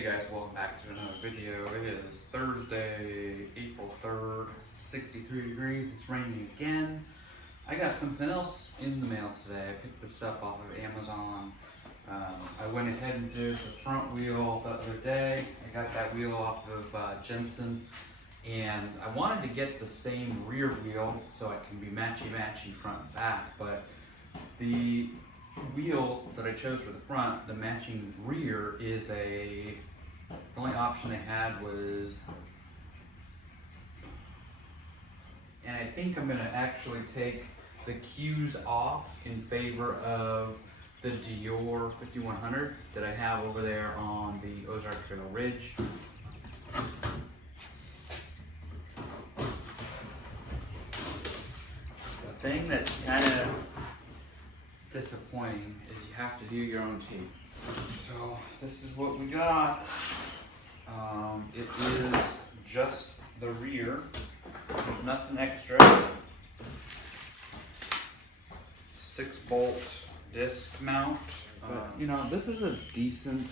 Hey guys, welcome back to another video. It is Thursday, April 3rd, 63 degrees, it's raining again. I got something else in the mail today. I picked this up off of Amazon. I went ahead and did the front wheel the other day. I got that wheel off of Jensen, and I wanted to get the same rear wheel so it can be matchy-matchy front and back, but the wheel that I chose for the front, the matching rear, is the only option they had was, and I think I'm gonna actually take the cues off in favor of the Dior 5100 that I have over there on the Ozark Trail Ridge. The thing that's kind of disappointing is you have to do your own tape. So this is what we got. It is just the rear. There's nothing extra. 6-bolt disc mount. You know, this is a decent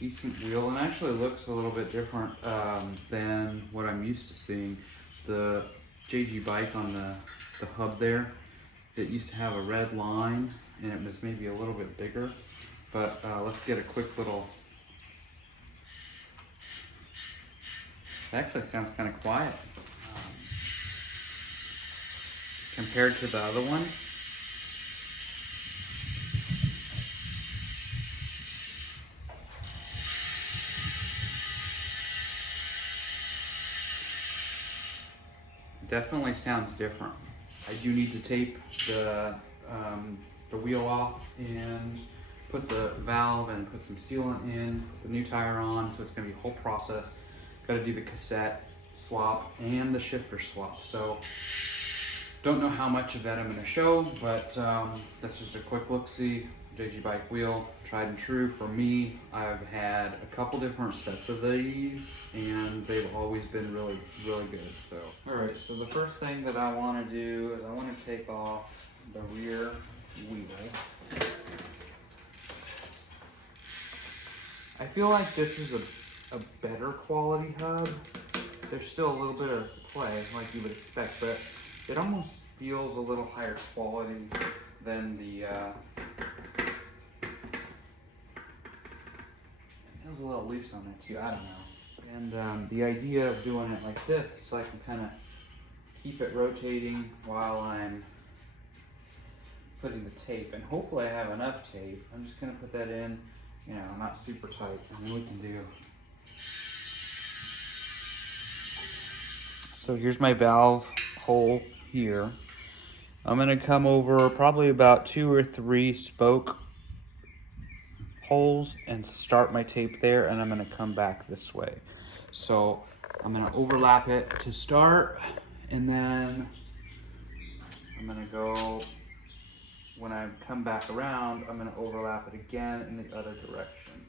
wheel, and actually looks a little bit different than what I'm used to seeing. The Jgbike on the hub there, it used to have a red line, and it was maybe a little bit bigger. But let's get a quick little. It actually sounds kind of quiet compared to the other one. Definitely sounds different. I do need to tape the wheel off and put the valve and put some sealant in, put the new tire on, so it's gonna be a whole process. Got to do the cassette swap and the shifter swap. So don't know how much of that I'm going to show, but that's just a quick look-see. Jgbike wheel, tried and true for me. I've had a couple different sets of these, and they've always been really, really good. So, all right. So the first thing that I want to do is I want to take off the rear wheel. I feel like this is a better quality hub. There's still a little bit of play, like you would expect, but it almost feels a little higher quality than the. It feels a little loose on it too. I don't know. And the idea of doing it like this, so I can kind of keep it rotating while I'm putting the tape, and hopefully I have enough tape. I'm just gonna put that in, you know, not super tight, and then we can do. So here's my valve hole here. I'm gonna come over probably about 2 or 3 spoke holes and start my tape there, and I'm gonna come back this way. So I'm gonna overlap it to start, and then I'm gonna go, when I come back around, I'm gonna overlap it again in the other direction.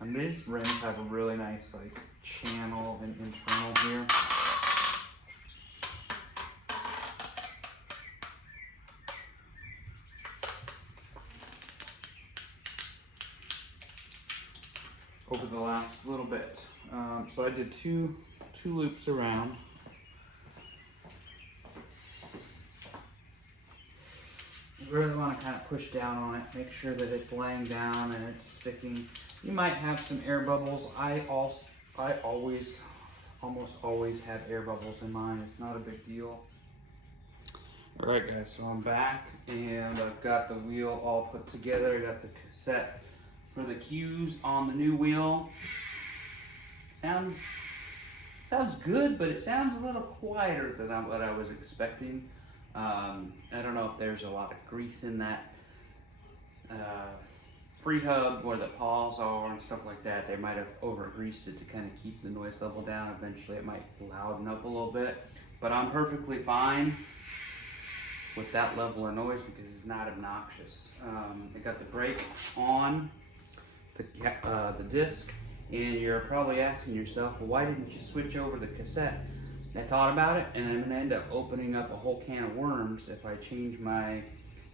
And these rims have a really nice like channel and internal here. Over the last little bit. So I did two loops around. You really want to kind of push down on it, make sure that it's laying down and it's sticking. You might have some air bubbles. I almost always have air bubbles in mine. It's not a big deal. All right, guys, so I'm back and I've got the wheel all put together. I got the cassette for the cues on the new wheel. Sounds good, but it sounds a little quieter than what I was expecting. I don't know if there's a lot of grease in that free hub where the paws are and stuff like that. They might have over greased it to kind of keep the noise level down. Eventually it might louden up a little bit, but I'm perfectly fine with that level of noise because it's not obnoxious. I got the brake on the disc, and you're probably asking yourself, well, why didn't you switch over the cassette? I thought about it, and I'm gonna end up opening up a whole can of worms if I change my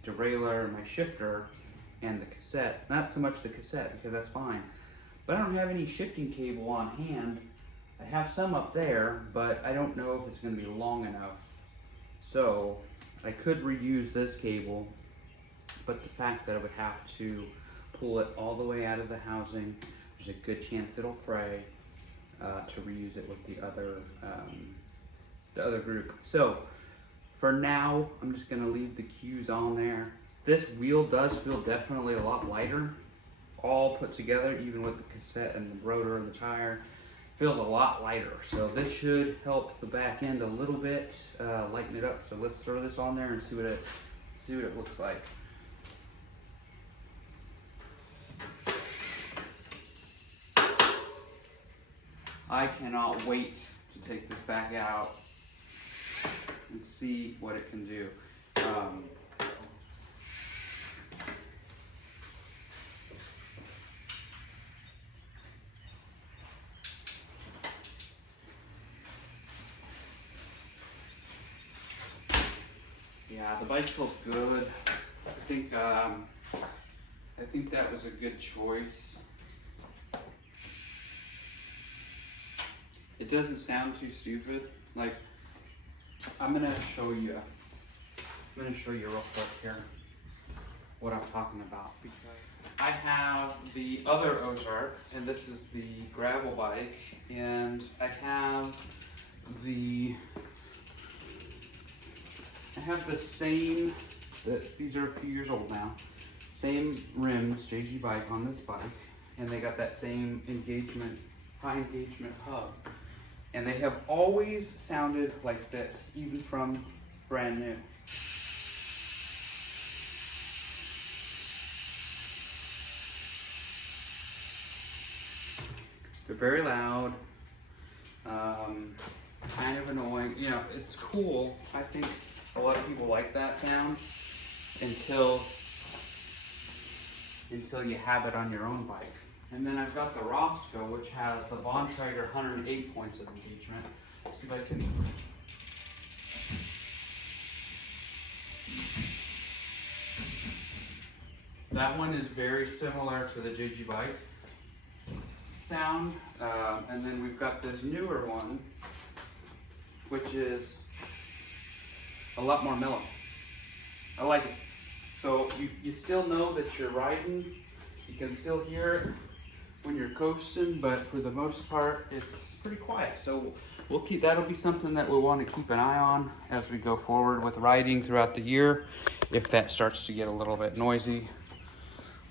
derailleur and my shifter and the cassette. Not so much the cassette, because that's fine. But I don't have any shifting cable on hand. I have some up there, but I don't know if it's going to be long enough. So I could reuse this cable, but the fact that I would have to pull it all the way out of the housing, there's a good chance it'll fray, to reuse it with the other group. So for now, I'm just going to leave the cues on there. This wheel does feel definitely a lot lighter, all put together, even with the cassette and the rotor and the tire. Feels a lot lighter, so this should help the back end a little bit, lighten it up. So let's throw this on there and see what it looks like. I cannot wait to take this back out and see what it can do. Yeah, the bike feels good. I think that was a good choice. It doesn't sound too stupid. Like, I'm gonna show you real quick here what I'm talking about, because I have the other Ozark, and this is the gravel bike, and I have the same, these are a few years old now, same rims, Jgbike on this bike, and they got that same high engagement hub. And they have always sounded like this, even from brand new. They're very loud, kind of annoying. You know, it's cool. I think a lot of people like that sound until you have it on your own bike. And then I've got the Roscoe, which has the Bontrager 108 points of engagement. Let's see if I can. That one is very similar to the Jgbike sound. And then we've got this newer one, which is a lot more mellow. I like it. So you still know that you're riding. You can still hear it when you're coasting, but for the most part, it's pretty quiet. So that'll be something that we'll want to keep an eye on as we go forward with riding throughout the year. If that starts to get a little bit noisy,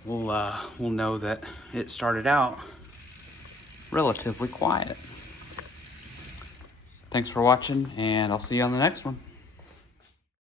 we'll know that it started out relatively quiet. Thanks for watching, and I'll see you on the next one.